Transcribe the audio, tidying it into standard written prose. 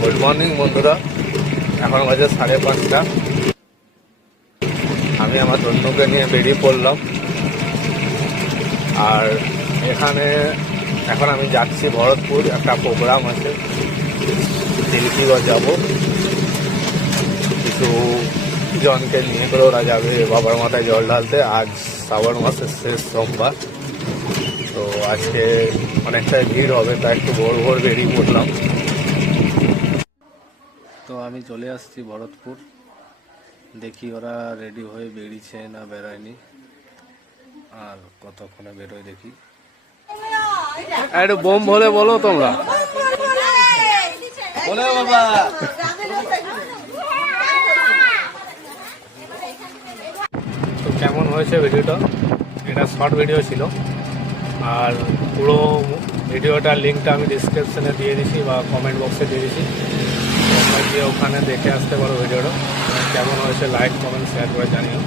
Good morning বন্ধুরা, এখন বাজে 5:30। আমি আমার ধন্যকে নিয়ে বেরিয়ে পড়লাম। আর এখানে এখন আমি যাচ্ছি ভরতপুর, একটা প্রোগ্রাম আছে, তিলকিগড় যাব। কিছু জনকে নিয়ে করে ওরা যাবে বাবার মাথায় জল ঢালতে। আজ শ্রাবণ মাসের শেষ সোমবার, তো আজকে অনেকটাই ভিড় হবে, তাই একটু ভোর ভোর বেরিয়ে পড়লাম। তো আমি চলে আসছি ভরতপুর, দেখি ওরা রেডি হয়ে বেরিয়েছে না বেরোয়নি, আর কতক্ষণে বেরোয় দেখি। একটু বোম বলে বলো তোমরা। বলে বাবা। তো কেমন হয়েছে ভিডিওটা? এটা শর্ট ভিডিও ছিল, আর পুরো ভিডিওটার লিঙ্কটা আমি ডিসক্রিপশনে দিয়ে দিছি বা কমেন্ট বক্সে দিয়ে দিছি। তোমরা গিয়ে ওখানে দেখে আসতে পারো ভিডিওটা। কেমন হয়েছে লাইক কমেন্ট শেয়ার করে জানিও।